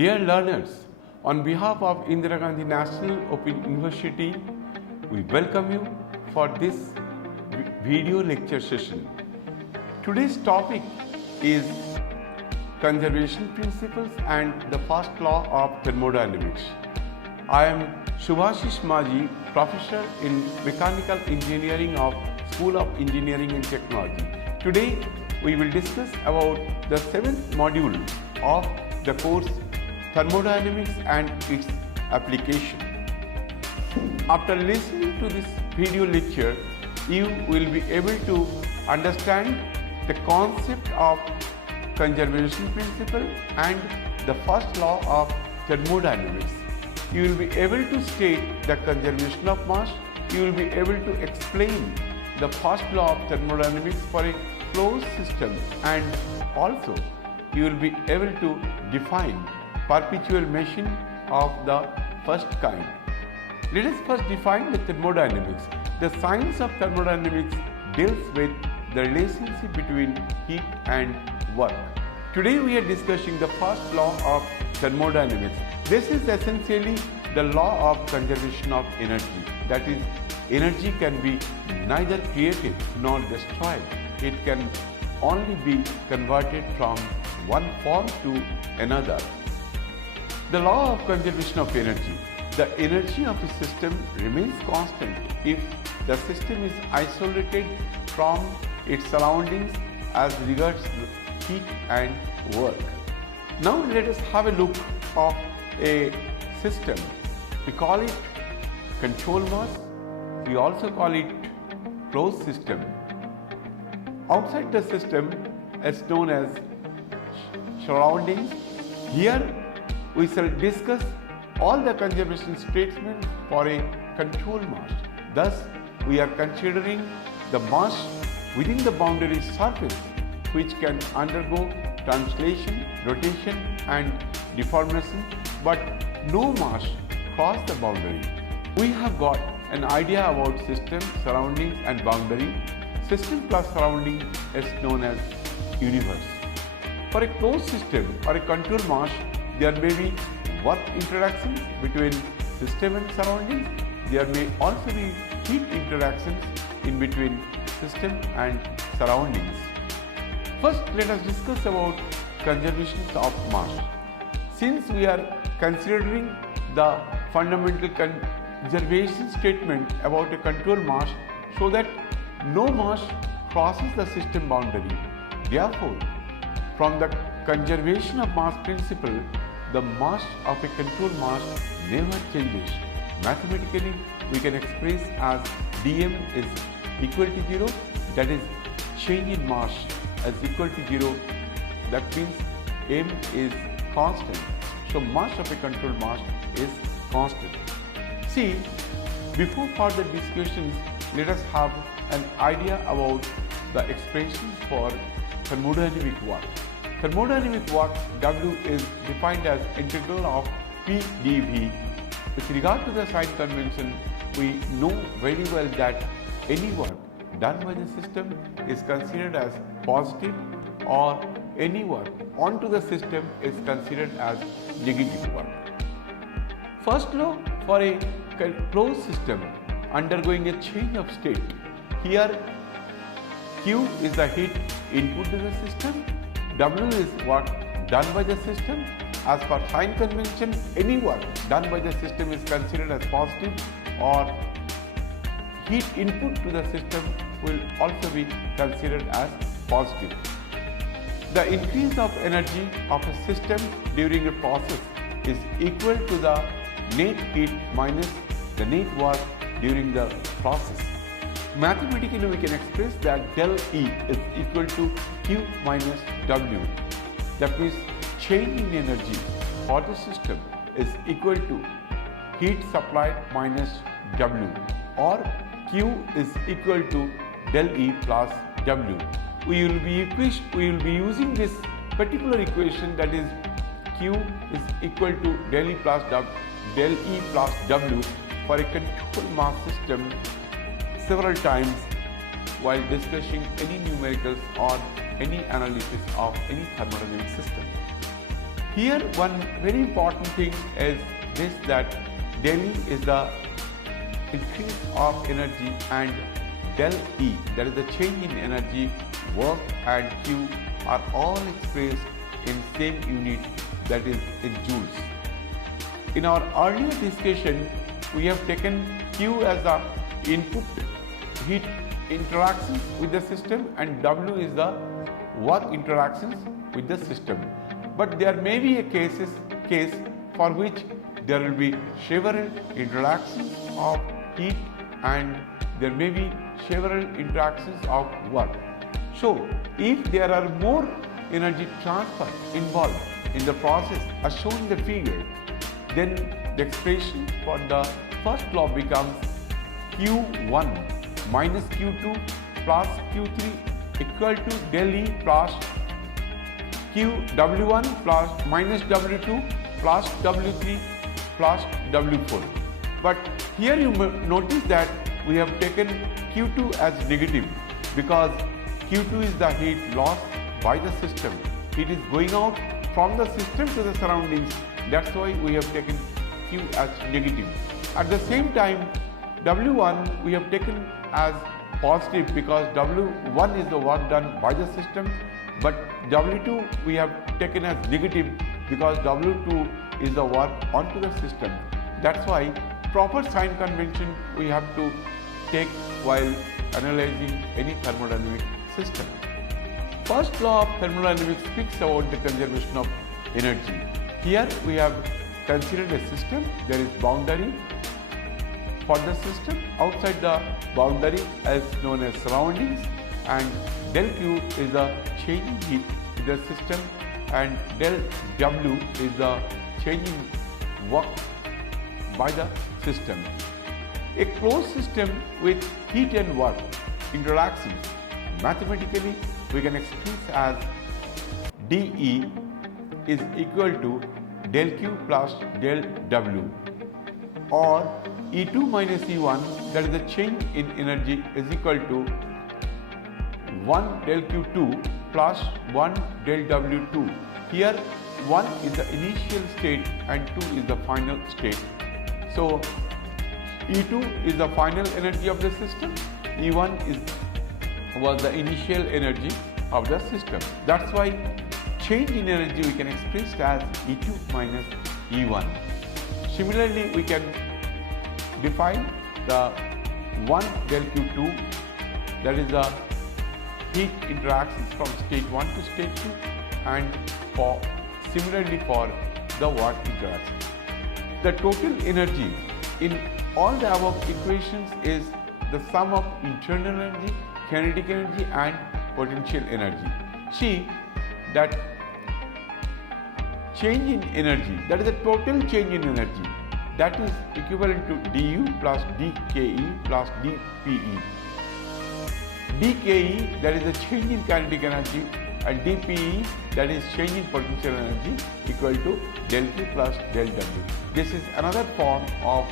Dear learners, on behalf of Indira Gandhi National Open University, we welcome you for this video lecture session. Today's topic is conservation principles and the first law of thermodynamics. I am Subhashish Maji, professor in Mechanical Engineering of School of Engineering and Technology. Today, we will discuss about the 7th module of the course Thermodynamics and its application. After listening to this video lecture, you will be able to understand the concept of conservation principle and the first law of thermodynamics. You will be able to state the conservation of mass. You will be able to explain the first law of thermodynamics for a closed system, and also you will be able to define perpetual machine of the first kind. Let us first define the thermodynamics. The science of thermodynamics deals with the relationship between heat and work. Today we are discussing the first law of thermodynamics. This is essentially the law of conservation of energy. That is, energy can be neither created nor destroyed. It can only be converted from one form to another. The law of conservation of energy. The energy of a system remains constant if the system is isolated from its surroundings as regards heat and work. Now let us have a look of a system. We call it control mass. We also call it closed system. Outside the system is known as surroundings. Here we shall discuss all the conservation statements for a control mass. Thus, we are considering the mass within the boundary surface, which can undergo translation, rotation and deformation, but no mass cross the boundary. We have got an idea about system, surroundings and boundary. System plus surrounding is known as universe. For a closed system or a control mass, there may be work interactions between system and surroundings. There may also be heat interactions in between system and surroundings. First, let us discuss about conservation of mass. Since we are considering the fundamental conservation statement about a control mass, so that no mass crosses the system boundary. Therefore, from the conservation of mass principle, the mass of a control mass never changes. Mathematically, we can express as dm is equal to 0, that is, change in mass is equal to 0. That means m is constant. So mass of a control mass is constant. See, before further discussions, let us have an idea about the expressions for thermodynamic work. Thermodynamic work W is defined as integral of P dV. With regard to the sign convention, we know very well that any work done by the system is considered as positive, or any work onto the system is considered as negative work. First law for a closed system undergoing a change of state. Here Q is the heat input to the system, W is work done by the system. As per sign convention, any work done by the system is considered as positive, or heat input to the system will also be considered as positive. The increase of energy of a system during a process is equal to the net heat minus the net work during the process. Mathematically, we can express that del E is equal to Q minus W. That means change in energy for the system is equal to heat supplied minus W, or Q is equal to del E plus W. We will be using this particular equation, that is Q is equal to del E plus W for a controlled mass system several times while discussing any numericals or any analysis of any thermodynamic system. Here one very important thing is this, that del E is the increase of energy and del E, that is the change in energy, work and Q are all expressed in same unit, that is in joules. In our earlier discussion, we have taken Q as the input heat interactions with the system and W is the work interactions with the system. But there may be a case for which there will be several interactions of heat and there may be several interactions of work. So, if there are more energy transfer involved in the process as shown in the figure, then the expression for the first law becomes Q1 minus Q2 plus Q3 equal to del E plus W1 plus minus W2 plus W3 plus W4. But here you notice that we have taken Q2 as negative because Q2 is the heat lost by the system. It is going out from the system to the surroundings. That's why we have taken Q as negative. At the same time, W1 we have taken as positive because W1 is the work done by the system, but W2 we have taken as negative because W2 is the work onto the system. That's why proper sign convention we have to take while analyzing any thermodynamic system. First law of thermodynamics speaks about the conservation of energy. Here we have considered a system. There is boundary for the system. Outside the boundary is known as surroundings, and del Q is the change in heat in the system and del W is the change in work by the system. A closed system with heat and work interactions, mathematically we can express as dE is equal to del Q plus del W, or E2 minus E1, that is the change in energy, is equal to 1 del Q2 plus 1 del W2. Here 1 is the initial state and 2 is the final state. So E2 is the final energy of the system, E1 was the initial energy of the system. That's why change in energy we can express as E2 minus E1. Similarly, we can define the 1 del Q2, that is the heat interactions from state 1 to state 2, and similarly for the work interactions. The total energy in all the above equations is the sum of internal energy, kinetic energy and potential energy. See that change in energy, that is the total change in energy, that is equivalent to du plus dke plus dpe. dke, that is the change in kinetic energy, and dpe, that is change in potential energy, equal to del Q plus del W. This is another form of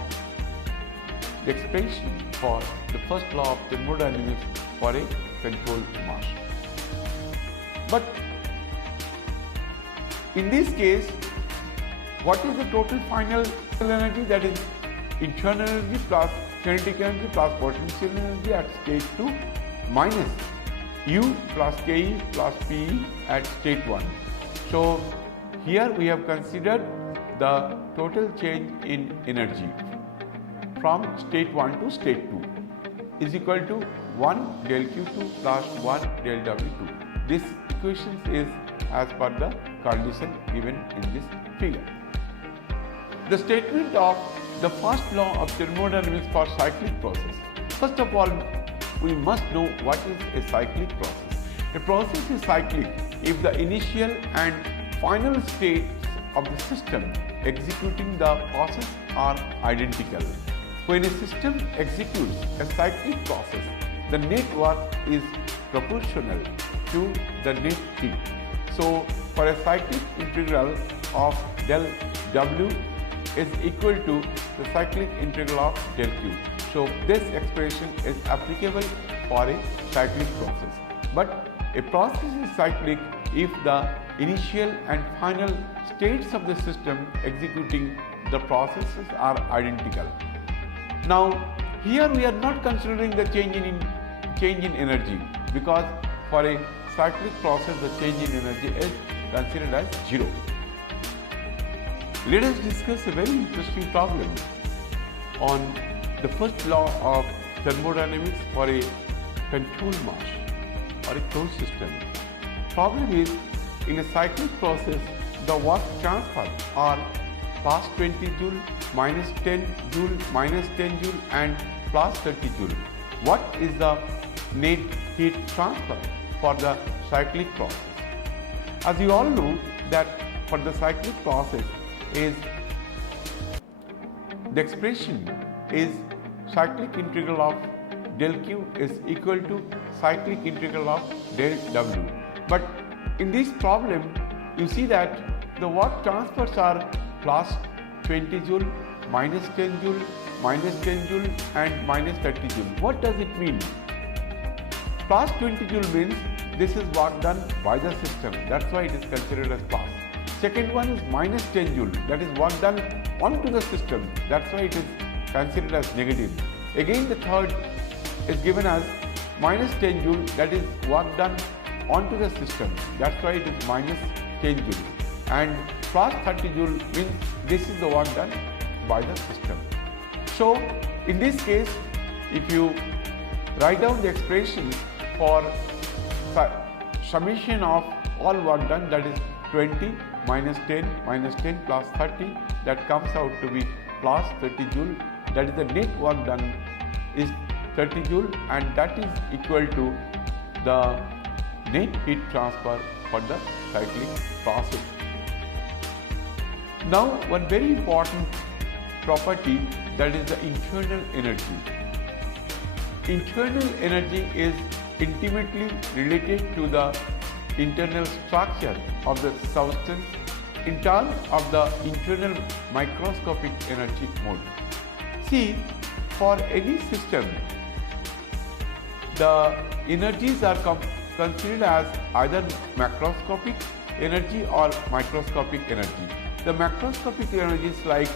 the expression for the first law of thermodynamics for a controlled mass. But in this case, what is the total final energy? That is internal energy plus kinetic energy plus potential energy at state 2 minus U plus Ke plus Pe at state 1. So here we have considered the total change in energy from state 1 to state 2 is equal to 1 del Q2 plus 1 del W2. This equation is as per the condition given in this figure. The statement of the first law of thermodynamics for cyclic process. First of all, we must know what is a cyclic process. A process is cyclic if the initial and final states of the system executing the process are identical. When a system executes a cyclic process, the net work is proportional to the net heat. So, for a cyclic integral of del W is equal to the cyclic integral of del Q. So, this expression is applicable for a cyclic process. But a process is cyclic if the initial and final states of the system executing the processes are identical. Now, here we are not considering the change in energy, because for a cyclic process the change in energy is considered as zero. Let us discuss a very interesting problem on the first law of thermodynamics for a controlled mass or a closed system. Problem is, in a cyclic process, the work transfer are plus 20 joule, minus 10 joule, minus 10 joule and plus 30 joule. What is the net heat transfer for the cyclic process? As you all know that for the cyclic process is the expression is cyclic integral of del Q is equal to cyclic integral of del W. But in this problem, you see that the work transfers are plus 20 joule, minus 10 joule, minus 10 joule and minus 30 joule. What does it mean? Plus 20 joule means this is work done by the system. That's why it is considered as plus. Second one is minus 10 joule. That is work done onto the system. That's why it is considered as negative. Again, the third is given as minus 10 joule. That is work done onto the system. That's why it is minus 10 joule. And plus 30 joule means this is the work done by the system. So, in this case, if you write down the expression for summation of all work done, that is 20 minus 10 plus 30, that comes out to be plus 30 joule. That is the net work done is 30 joule, and that is equal to the net heat transfer for the cyclic process. Now, one very important property, that is the internal energy. Internal energy is intimately related to the internal structure of the substance in terms of the internal microscopic energy mode. See, for any system, the energies are considered as either macroscopic energy or microscopic energy. The macroscopic energies like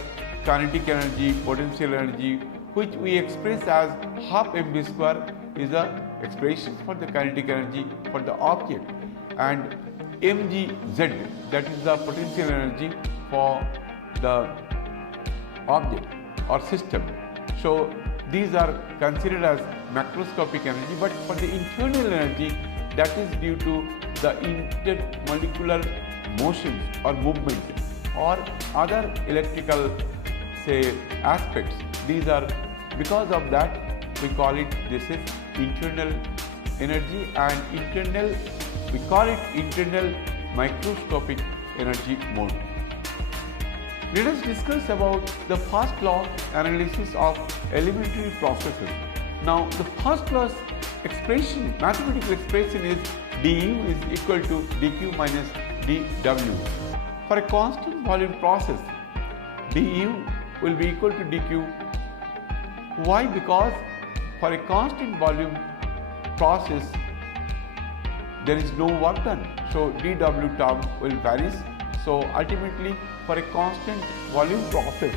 kinetic energy, potential energy, which we express as half mv square, is a expression for the kinetic energy for the object, and mgz, that is the potential energy for the object or system. So these are considered as macroscopic energy, but for the internal energy, that is due to the intermolecular motions or movement or other electrical aspects. These are, because of that we call it, this is internal energy, and we call it internal microscopic energy mode. Let us discuss about the first law analysis of elementary processes. Now, the first law's expression, mathematical expression, is du is equal to dq minus dw. For a constant volume process, du will be equal to dq. Why? Because for a constant volume process, there is no work done. So dw term will vary. So ultimately, for a constant volume process,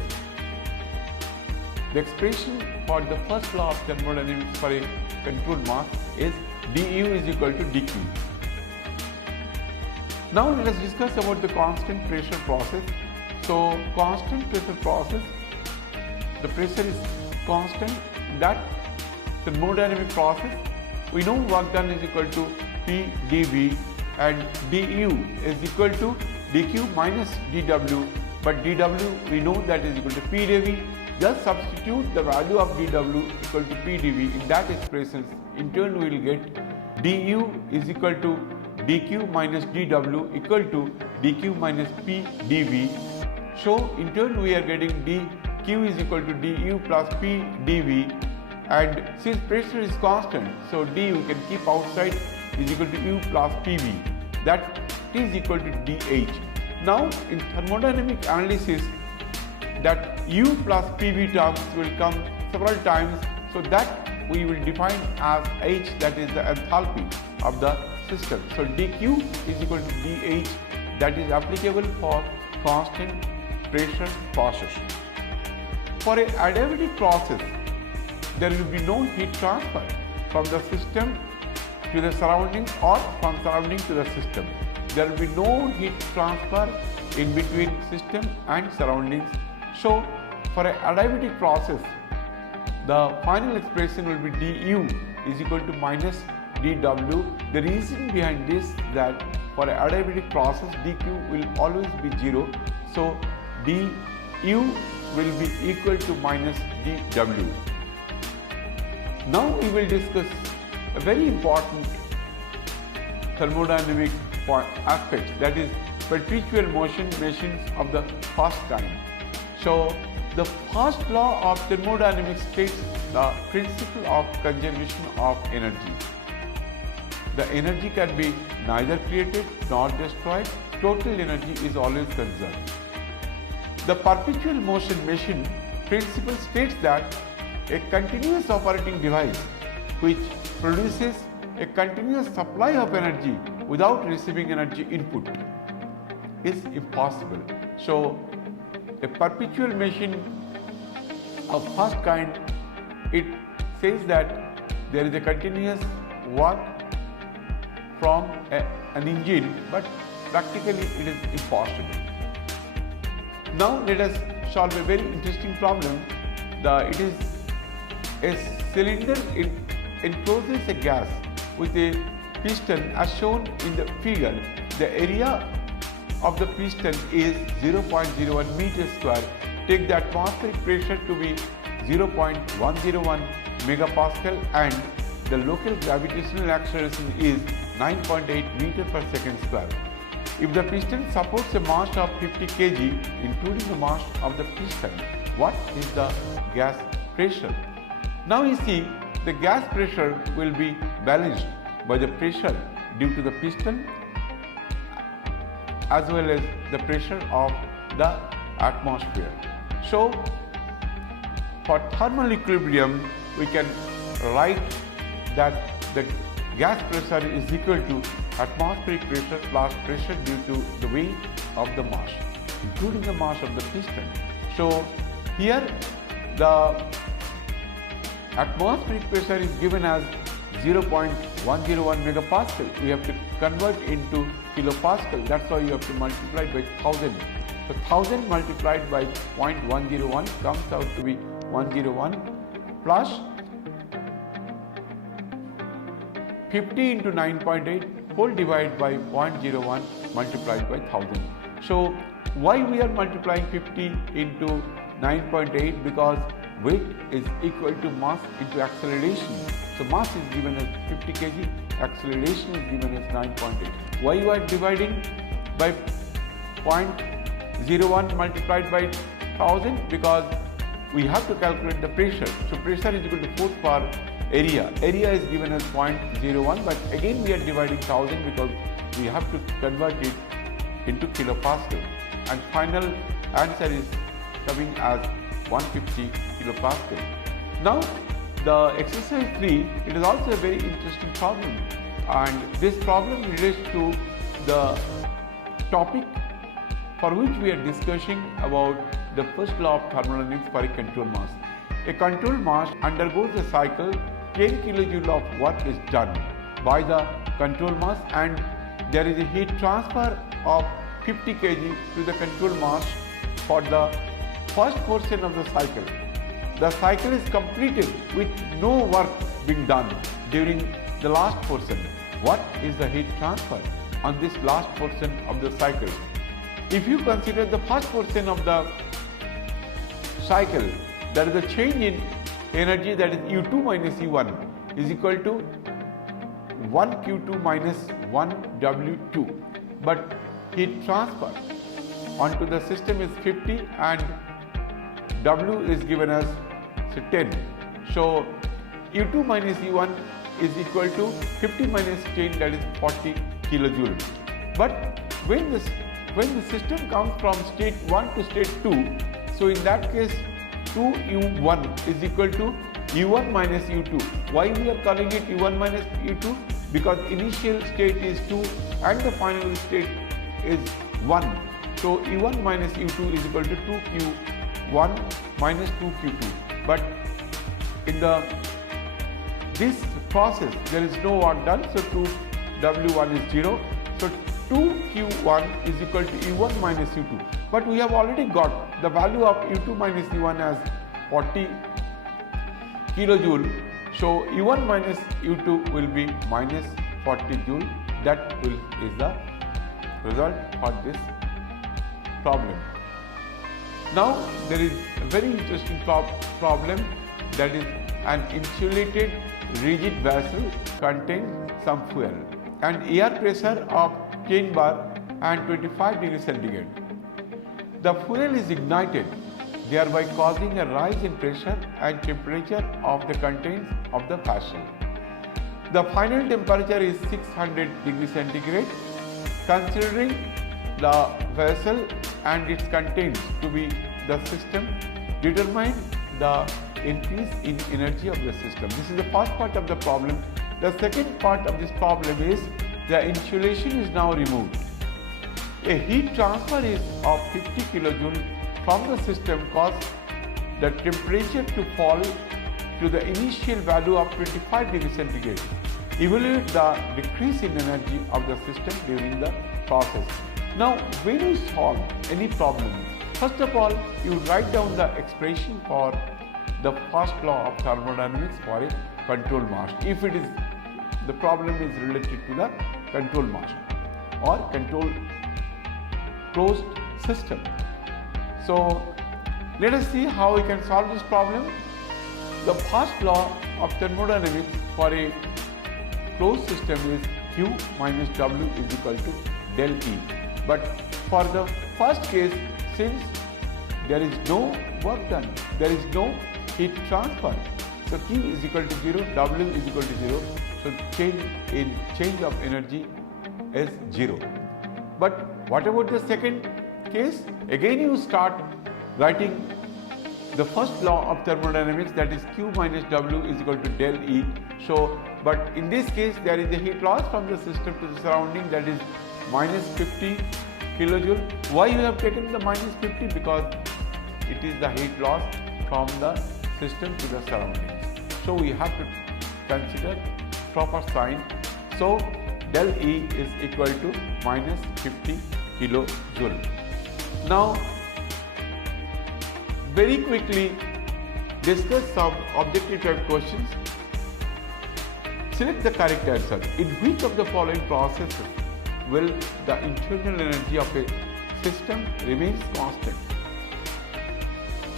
the expression for the first law of thermodynamics for a controlled mass is du is equal to dq. Now let us discuss about the constant pressure process. So constant pressure process, the pressure is constant. That thermodynamic process, we know work done is equal to P dV, and du is equal to dq minus dw, but dw we know that is equal to P dV. Just substitute the value of dw equal to P dV in that expression. In turn, we will get du is equal to dq minus dw equal to dq minus p dv. So in turn we are getting dq is equal to du plus p dv, and since pressure is constant, so d we can keep outside is equal to u plus pv, that is equal to dh. Now in thermodynamic analysis, that u plus pv terms will come several times, so that we will define as h, that is the enthalpy of the system. So dq is equal to dh, that is applicable for constant pressure process. For a adiabatic process, there will be no heat transfer from the system to the surroundings or from surrounding to the system. There will be no heat transfer in between system and surroundings. So for an adiabatic process, the final expression will be du is equal to minus dw. The reason behind this that for an adiabatic process dq will always be 0. So du will be equal to minus dw. Now we will discuss a very important thermodynamic aspect, that is perpetual motion machines of the first kind. So the first law of thermodynamics states the principle of conservation of energy. The energy can be neither created nor destroyed. Total energy is always conserved. The perpetual motion machine principle states that a continuous operating device which produces a continuous supply of energy without receiving energy input is impossible. So a perpetual machine of first kind, it says that there is a continuous work from an engine, but practically it is impossible. Now let us solve a very interesting problem. It is a cylinder encloses a gas with a piston as shown in the figure. The area of the piston is 0.01 meters square. Take the atmospheric pressure to be 0.101 megapascal and the local gravitational acceleration is 9.8 meter per second square. If the piston supports a mass of 50 kg, including the mass of the piston, what is the gas pressure? Now you see, the gas pressure will be balanced by the pressure due to the piston as well as the pressure of the atmosphere. So for thermal equilibrium, we can write that the gas pressure is equal to atmospheric pressure plus pressure due to the weight of the mass, including the mass of the piston. So here the atmospheric pressure is given as 0.101 megapascal. We have to convert into kilopascal. That's why you have to multiply by 1000. So 1000 multiplied by 0.101 comes out to be 101 plus 50 into 9.8 whole divided by 0.01 multiplied by 1000. So why we are multiplying 50 into 9.8? Because weight is equal to mass into acceleration. So mass is given as 50 kg, acceleration is given as 9.8. Why you are dividing by 0.01 multiplied by 1000? Because we have to calculate the pressure. So pressure is equal to force per area. Area is given as 0.01, but again we are dividing 1000 because we have to convert it into kilopascal. And final answer is coming as 150 kilopascal. Now the exercise 3, it is also a very interesting problem, and this problem relates to the topic for which we are discussing about the first law of thermodynamics for a control mass. A control mass undergoes a cycle, 10 kilojoule of work is done by the control mass, and there is a heat transfer of 50 kg to the control mass for the first portion of the cycle. The cycle is completed with no work being done during the last portion. What is the heat transfer on this last portion of the cycle? If you consider the first portion of the cycle, there is a change in energy, that is U2 minus U1 is equal to 1Q2 minus 1W2, but heat transfer onto the system is 50 and W is given as 10. So U2 minus U1 is equal to 50 minus 10, that is 40 kilojoule. But when the system comes from state 1 to state 2, so in that case 2U1 is equal to U1 minus U2. Why we are calling it U1 minus U2? Because initial state is 2 and the final state is 1. So U1 minus U2 is equal to 2Q1 minus 2Q2. But in this process there is no work done, so 2W1 is 0. So 2Q1 is equal to U1 minus U2. But we have already got the value of U2 minus U1 as 40 kilojoule. So U1 minus U2 will be minus 40 joule. That is the result for this problem. Now there is a very interesting problem, that is an insulated rigid vessel contains some fuel and air pressure of 10 bar and 25 degrees centigrade. The fuel is ignited, thereby causing a rise in pressure and temperature of the contents of the vessel. The final temperature is 600 degrees centigrade. Considering the vessel and its contents to be the system, determine the increase in energy of the system. This is the first part of the problem. The second part of this problem is the insulation is now removed. A heat transfer is of 50 kilojoule from the system causes the temperature to fall to the initial value of 25 degrees centigrade. Evaluate the decrease in energy of the system during the process. Now, when you solve any problem, first of all, you write down the expression for the first law of thermodynamics for a control mass. If it is, the problem is related to the control mass or control closed system. So let us see how we can solve this problem. The first law of thermodynamics for a closed system is Q minus W is equal to del E. But for the first case, since there is no work done, there is no heat transfer, so Q is equal to 0, W is equal to 0, so change of energy is 0. But what about the second case? Again you start writing the first law of thermodynamics, that is Q minus W is equal to del E. So, but in this case there is a heat loss from the system to the surrounding, that is minus 50 kilojoule. Why you have taken the minus 50? Because it is the heat loss from the system to the surroundings. So we have to consider proper sign. So del E is equal to minus 50 kilojoule. Now very quickly discuss some objective type questions. Select the correct answer. In which of the following processes will the internal energy of a system remains constant?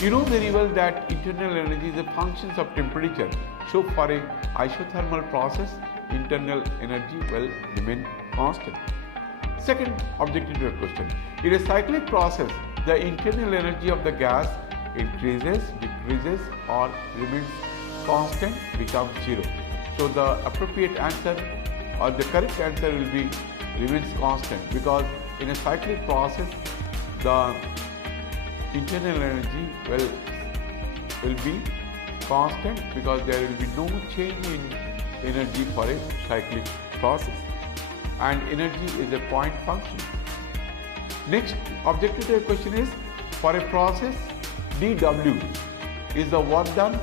You know very well that internal energy is a function of temperature. So for a isothermal process, internal energy will remain constant. Second objective question. In a cyclic process, the internal energy of the gas increases, decreases or remains constant, becomes 0. So the appropriate answer or the correct answer will be remains constant, because in a cyclic process the internal energy will be constant, because there will be no change in energy for a cyclic process, and energy is a point function. Next objective question is, for a process dW is the work done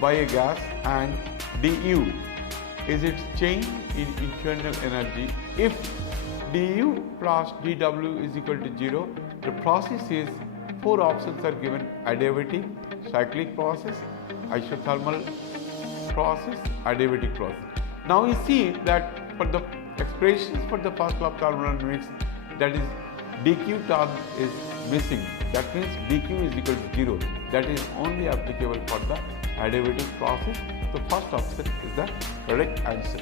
by a gas and du is its change in internal energy. If du plus dW is equal to 0, the process is, 4 options are given: adiabatic, cyclic process, isothermal process, adiabatic process. Now we see that for the expressions for the first law of thermodynamics, that is dq term is missing. That means dq is equal to 0. That is only applicable for the adiabatic process. The first option is the correct answer.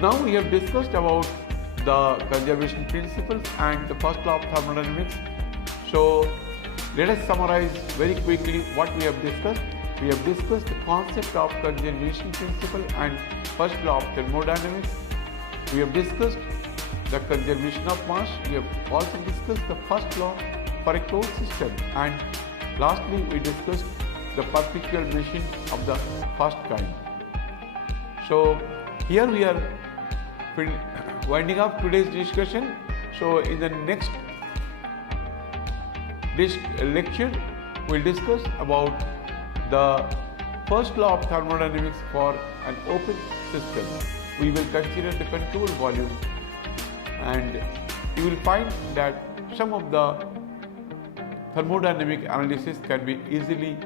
Now we have discussed about the conservation principles and the first law of thermodynamics. So let us summarize very quickly what we have discussed. We have discussed the concept of conservation principle and first law of thermodynamics. We have discussed the conservation of mass. We have also discussed the first law for a closed system, and lastly we discussed the perpetual machine of the first kind. So here we are winding up today's discussion. So in the next lecture we'll discuss about the first law of thermodynamics for an open system. We will consider the control volume, and you will find that some of the thermodynamic analysis can be easily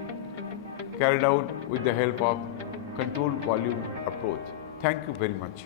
carried out with the help of control volume approach. Thank you very much.